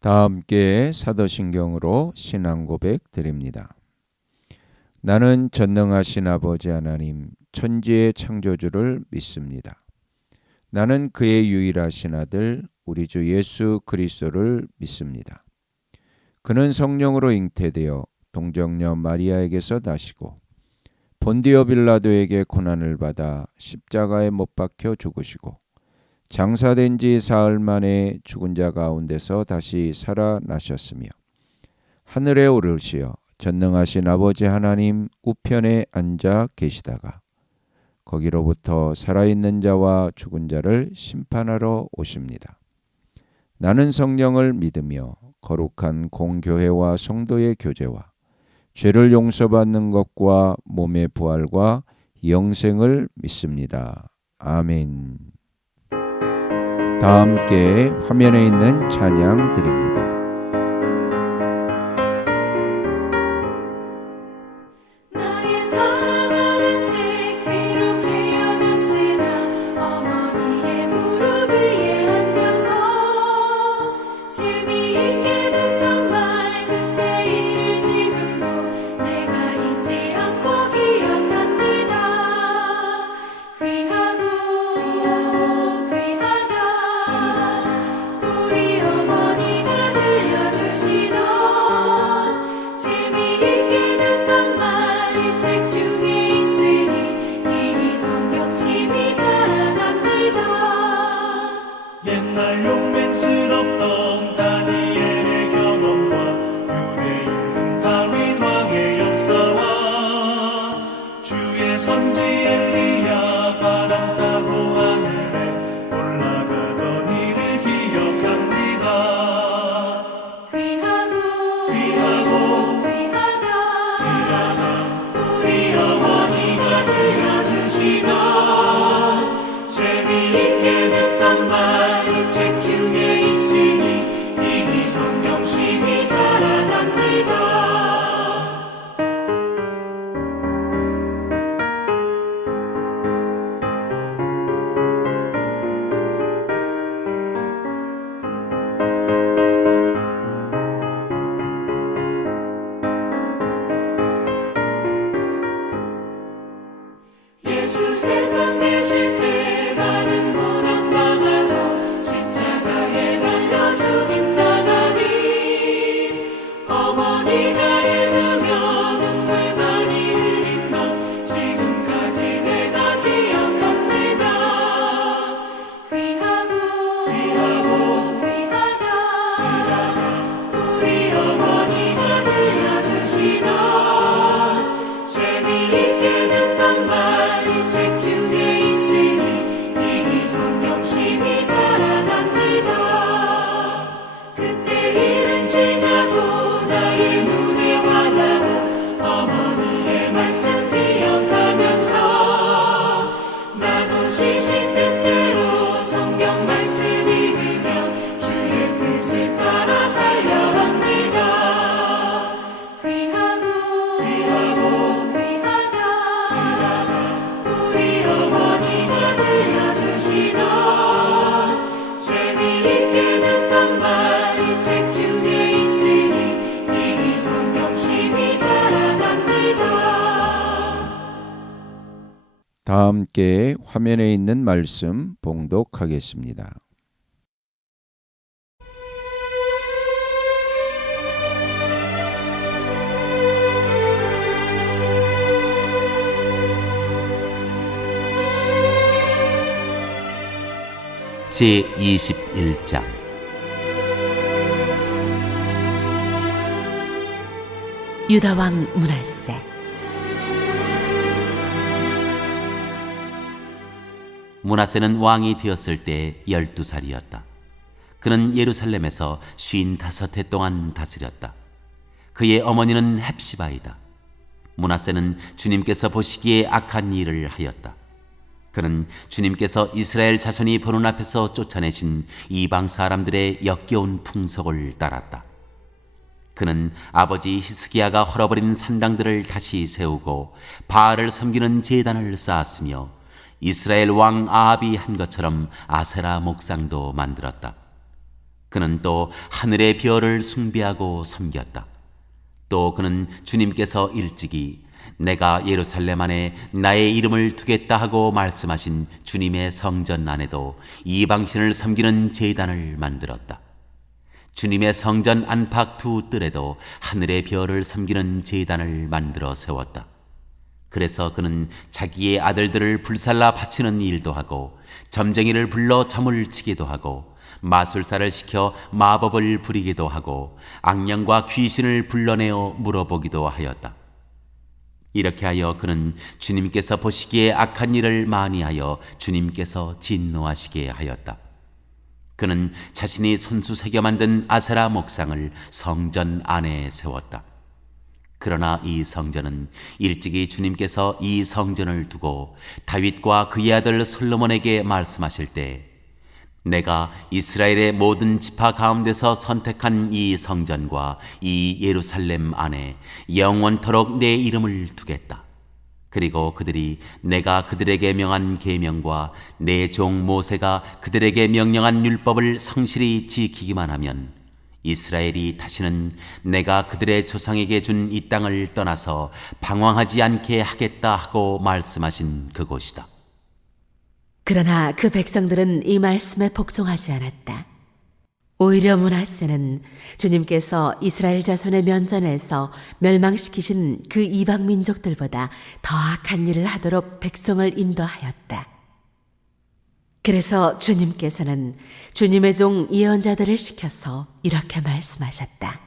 다 함께 사도신경으로 신앙 고백 드립니다. 나는 전능하신 아버지 하나님 천지의 창조주를 믿습니다. 나는 그의 유일하신 아들 우리 주 예수 그리스도를 믿습니다. 그는 성령으로 잉태되어 동정녀 마리아에게서 나시고 본디오 빌라도에게 고난을 받아 십자가에 못 박혀 죽으시고 장사된 지 사흘 만에 죽은 자 가운데서 다시 살아나셨으며 하늘에 오르시어 전능하신 아버지 하나님 우편에 앉아 계시다가 거기로부터 살아있는 자와 죽은 자를 심판하러 오십니다. 나는 성령을 믿으며 거룩한 공교회와 성도의 교제와 죄를 용서받는 것과 몸의 부활과 영생을 믿습니다. 아멘. 다 함께 화면에 있는 찬양 드립니다. 다 함께 화면에 있는 말씀 봉독하겠습니다. 제21장 유다왕 므낫세. 므낫세는 왕이 되었을 때 12살이었다. 그는 예루살렘에서 55해 동안 다스렸다. 그의 어머니는 헵시바이다. 므낫세는 주님께서 보시기에 악한 일을 하였다. 그는 주님께서 이스라엘 자손이 보는 앞에서 쫓아내신 이방 사람들의 역겨운 풍속을 따랐다. 그는 아버지 히스기야가 헐어버린 산당들을 다시 세우고 바알을 섬기는 제단을 쌓았으며 이스라엘 왕 아합이 한 것처럼 아세라 목상도 만들었다. 그는 또 하늘의 별을 숭배하고 섬겼다. 또 그는 주님께서 일찍이 내가 예루살렘 안에 나의 이름을 두겠다 하고 말씀하신 주님의 성전 안에도 이방신을 섬기는 제단을 만들었다. 주님의 성전 안팎 두 뜰에도 하늘의 별을 섬기는 제단을 만들어 세웠다. 그래서 그는 자기의 아들들을 불살라 바치는 일도 하고 점쟁이를 불러 점을 치기도 하고 마술사를 시켜 마법을 부리기도 하고 악령과 귀신을 불러내어 물어보기도 하였다. 이렇게 하여 그는 주님께서 보시기에 악한 일을 많이 하여 주님께서 진노하시게 하였다. 그는 자신이 손수 새겨 만든 아세라 목상을 성전 안에 세웠다. 그러나 이 성전은 일찍이 주님께서 이 성전을 두고 다윗과 그의 아들 솔로몬에게 말씀하실 때 내가 이스라엘의 모든 지파 가운데서 선택한 이 성전과 이 예루살렘 안에 영원토록 내 이름을 두겠다. 그리고 그들이 내가 그들에게 명한 계명과 내 종 모세가 그들에게 명령한 율법을 성실히 지키기만 하면 이스라엘이 다시는 내가 그들의 조상에게 준 이 땅을 떠나서 방황하지 않게 하겠다 하고 말씀하신 그곳이다. 그러나 그 백성들은 이 말씀에 복종하지 않았다. 오히려 므낫세는 주님께서 이스라엘 자손의 면전에서 멸망시키신 그 이방 민족들보다 더 악한 일을 하도록 백성을 인도하였다. 그래서 주님께서는 주님의 종 예언자들을 시켜서 이렇게 말씀하셨다.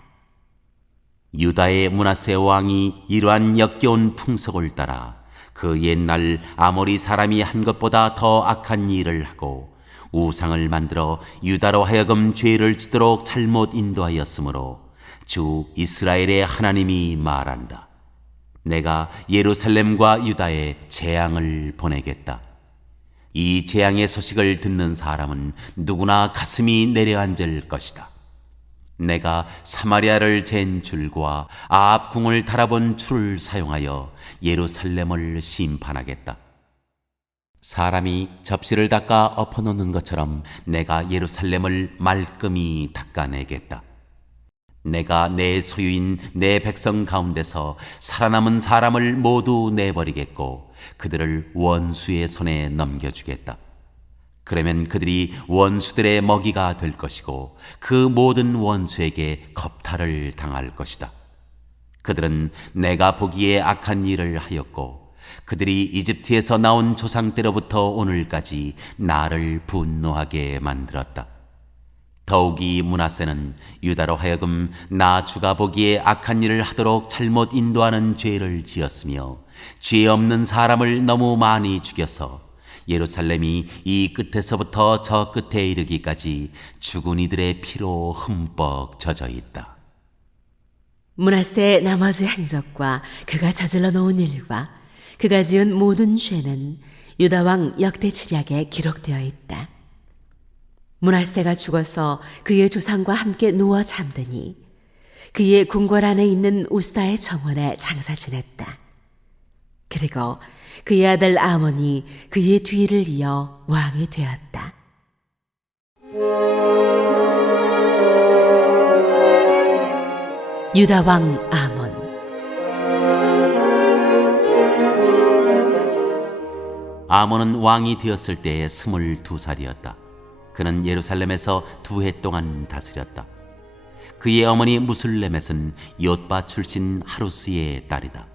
유다의 므낫세 왕이 이러한 역겨운 풍속을 따라 그 옛날 아모리 사람이 한 것보다 더 악한 일을 하고 우상을 만들어 유다로 하여금 죄를 짓도록 잘못 인도하였으므로 주 이스라엘의 하나님이 말한다. 내가 예루살렘과 유다에 재앙을 보내겠다. 이 재앙의 소식을 듣는 사람은 누구나 가슴이 내려앉을 것이다. 내가 사마리아를 잰 줄과 아합 궁을 달아본 줄을 사용하여 예루살렘을 심판하겠다. 사람이 접시를 닦아 엎어놓는 것처럼 내가 예루살렘을 말끔히 닦아내겠다. 내가 내 소유인 내 백성 가운데서 살아남은 사람을 모두 내버리겠고 그들을 원수의 손에 넘겨주겠다. 그러면 그들이 원수들의 먹이가 될 것이고 그 모든 원수에게 겁탈을 당할 것이다. 그들은 내가 보기에 악한 일을 하였고 그들이 이집트에서 나온 조상 때로부터 오늘까지 나를 분노하게 만들었다. 더욱이 므낫세는 유다로 하여금 나 주가 보기에 악한 일을 하도록 잘못 인도하는 죄를 지었으며 죄 없는 사람을 너무 많이 죽여서 예루살렘이 이 끝에서부터 저 끝에 이르기까지 죽은 이들의 피로 흠뻑 젖어 있다. 므낫세의 나머지 행적과 그가 저질러 놓은 일과 그가 지은 모든 죄는 유다 왕 역대지략에 기록되어 있다. 므낫세가 죽어서 그의 조상과 함께 누워 잠드니 그의 궁궐 안에 있는 우스다의 정원에 장사 지냈다. 그리고 그의 아들 아몬이 그의 뒤를 이어 왕이 되었다. 유다 왕 아몬. 아몬은 왕이 되었을 때에 22살이었다. 그는 예루살렘에서 2해 동안 다스렸다. 그의 어머니 무슬레멧은 옅바 출신 하루스의 딸이다.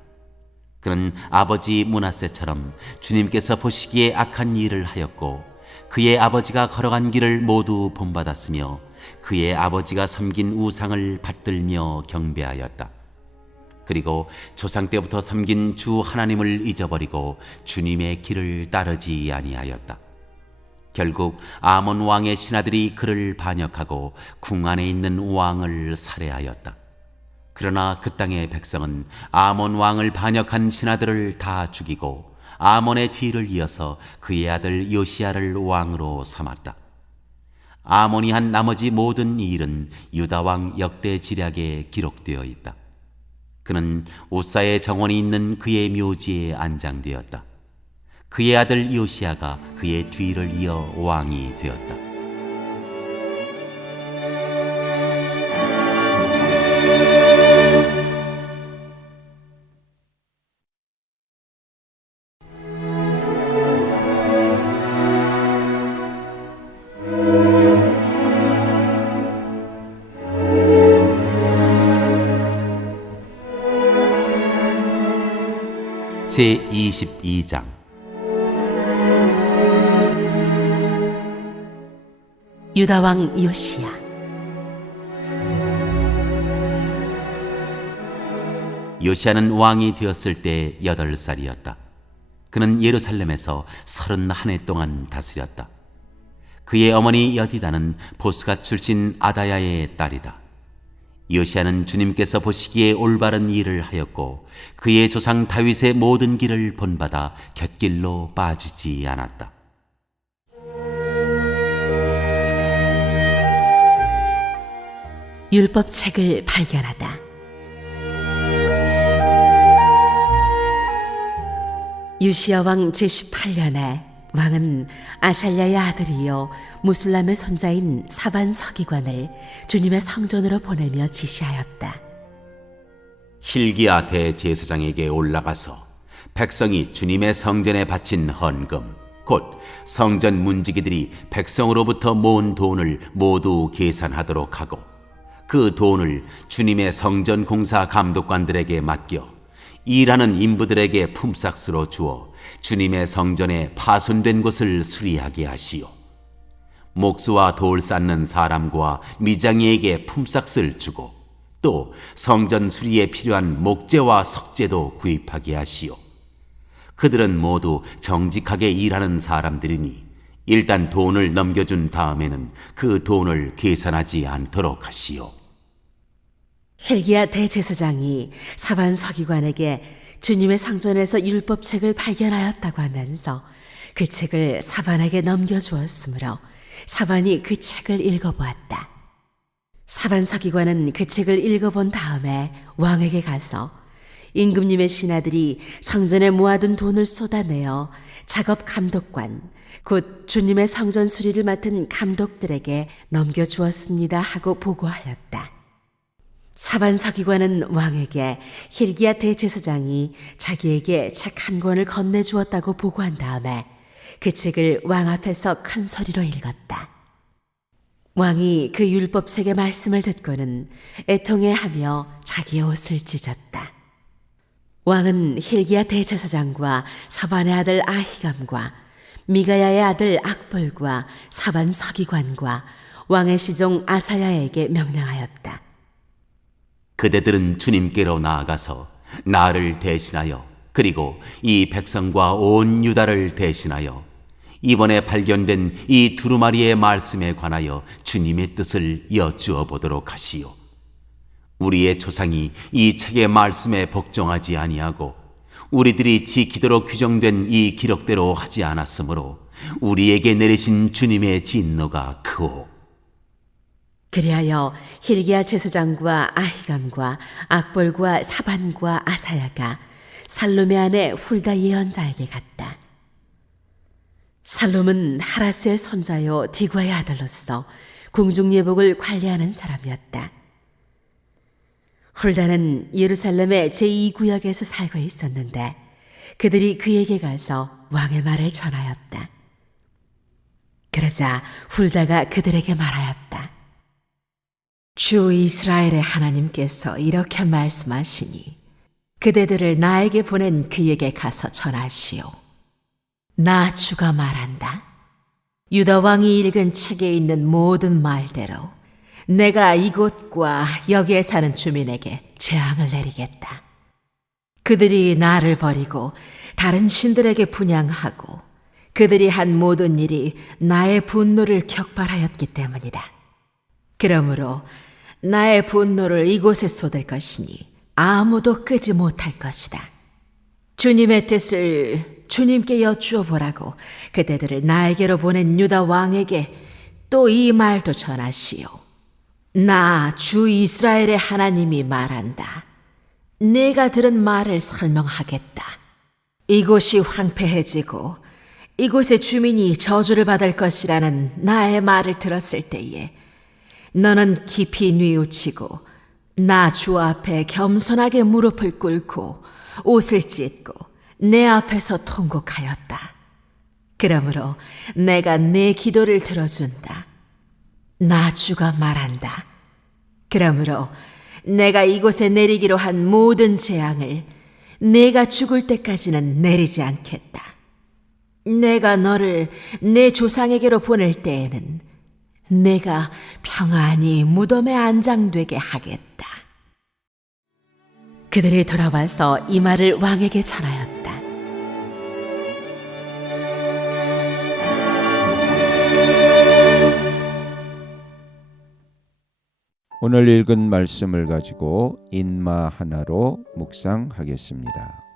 그는 아버지 므낫세처럼 주님께서 보시기에 악한 일을 하였고 그의 아버지가 걸어간 길을 모두 본받았으며 그의 아버지가 섬긴 우상을 받들며 경배하였다. 그리고 조상 때부터 섬긴 주 하나님을 잊어버리고 주님의 길을 따르지 아니하였다. 결국 아몬 왕의 신하들이 그를 반역하고 궁 안에 있는 왕을 살해하였다. 그러나 그 땅의 백성은 아몬 왕을 반역한 신하들을 다 죽이고 아몬의 뒤를 이어서 그의 아들 요시야를 왕으로 삼았다. 아몬이 한 나머지 모든 이 일은 유다 왕 역대지략에 기록되어 있다. 그는 우사의 정원이 있는 그의 묘지에 안장되었다. 그의 아들 요시야가 그의 뒤를 이어 왕이 되었다. 제22장. 유다 왕 요시야. 요시야는 왕이 되었을 때 8살이었다. 그는 예루살렘에서 31해 동안 다스렸다. 그의 어머니 여디다는 보스가 출신 아다야의 딸이다. 요시야는 주님께서 보시기에 올바른 일을 하였고 그의 조상 다윗의 모든 길을 본받아 곁길로 빠지지 않았다. 율법책을 발견하다. 요시야 왕 제18년에 왕은 아샬랴의 아들이요 무술람의 손자인 사반 서기관을 주님의 성전으로 보내며 지시하였다. hil기야 대제사장에게 올라가서 백성이 주님의 성전에 바친 헌금 곧 성전 문지기들이 백성으로부터 모은 돈을 모두 계산하도록 하고 그 돈을 주님의 성전 공사 감독관들에게 맡겨 일하는 인부들에게 품삯으로 주어 주님의 성전에 파손된 곳을 수리하게 하시오. 목수와 돌 쌓는 사람과 미장이에게 품삯을 주고 또 성전 수리에 필요한 목재와 석재도 구입하게 하시오. 그들은 모두 정직하게 일하는 사람들이니 일단 돈을 넘겨준 다음에는 그 돈을 계산하지 않도록 하시오. hil기야 대제사장이 사반 서기관에게 주님의 성전에서 율법책을 발견하였다고 하면서 그 책을 사반에게 넘겨주었으므로 사반이 그 책을 읽어보았다. 사반 서기관은 그 책을 읽어본 다음에 왕에게 가서 임금님의 신하들이 성전에 모아둔 돈을 쏟아내어 작업 감독관, 곧 주님의 성전 수리를 맡은 감독들에게 넘겨주었습니다 하고 보고하였다. 사반 서기관은 왕에게 hil기야 대제사장이 자기에게 책 한 권을 건네주었다고 보고한 다음에 그 책을 왕 앞에서 큰 소리로 읽었다. 왕이 그 율법책의 말씀을 듣고는 애통해하며 자기의 옷을 찢었다. 왕은 hil기야 대제사장과 사반의 아들 아히감과 미가야의 아들 악볼과 사반 서기관과 왕의 시종 아사야에게 명령하였다. 그대들은 주님께로 나아가서 나를 대신하여 그리고 이 백성과 온 유다를 대신하여 이번에 발견된 이 두루마리의 말씀에 관하여 주님의 뜻을 여쭈어 보도록 하시오. 우리의 조상이 이 책의 말씀에 복종하지 아니하고 우리들이 지키도록 규정된 이 기록대로 하지 않았으므로 우리에게 내리신 주님의 진노가 크오. 그리하여 hil기야 제사장과 아히감과 악볼과 사반과 아사야가 살롬의 아내 훌다 예언자에게 갔다. 살롬은 하라스의 손자요 디과의 아들로서 궁중예복을 관리하는 사람이었다. 훌다는 예루살렘의 제2구역에서 살고 있었는데 그들이 그에게 가서 왕의 말을 전하였다. 그러자 훌다가 그들에게 말하였다. 주 이스라엘의 하나님께서 이렇게 말씀하시니 그대들을 나에게 보낸 그에게 가서 전하시오. 나 주가 말한다. 유다 왕이 읽은 책에 있는 모든 말대로 내가 이곳과 여기에 사는 주민에게 재앙을 내리겠다. 그들이 나를 버리고 다른 신들에게 분향하고 그들이 한 모든 일이 나의 분노를 격발하였기 때문이다. 그러므로 나의 분노를 이곳에 쏟을 것이니 아무도 끄지 못할 것이다. 주님의 뜻을 주님께 여쭈어 보라고 그대들을 나에게로 보낸 유다 왕에게 또 이 말도 전하시오. 나 주 이스라엘의 하나님이 말한다. 내가 들은 말을 설명하겠다. 이곳이 황폐해지고 이곳의 주민이 저주를 받을 것이라는 나의 말을 들었을 때에 너는 깊이 뉘우치고 나 주 앞에 겸손하게 무릎을 꿇고 옷을 찢고 내 앞에서 통곡하였다. 그러므로 내가 내 기도를 들어준다. 나 주가 말한다. 그러므로 내가 이곳에 내리기로 한 모든 재앙을 내가 죽을 때까지는 내리지 않겠다. 내가 너를 내 조상에게로 보낼 때에는 내가 평안히 무덤에 안장되게 하겠다. 그들이 돌아와서 이 말을 왕에게 전하였다. 오늘 읽은 말씀을 가지고 인마 하나로 묵상하겠습니다.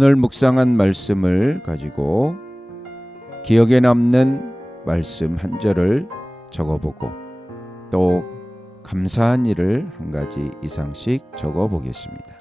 오늘 묵상한 말씀을 가지고 기억에 남는 말씀 한 절을 적어보고 또 감사한 일을 한 가지 이상씩 적어보겠습니다.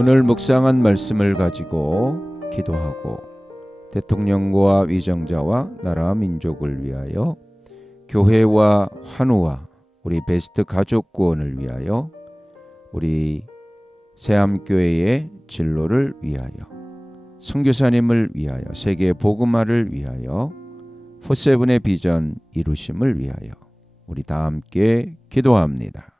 오늘 묵상한 말씀을 가지고 기도하고 대통령과 위정자와 나라 민족을 위하여 교회와 환우와 우리 베스트 가족 구원을 위하여 우리 새암교회의 진로를 위하여 선교사님을 위하여 세계 복음화를 위하여 포세븐의 비전 이루심을 위하여 우리 다 함께 기도합니다.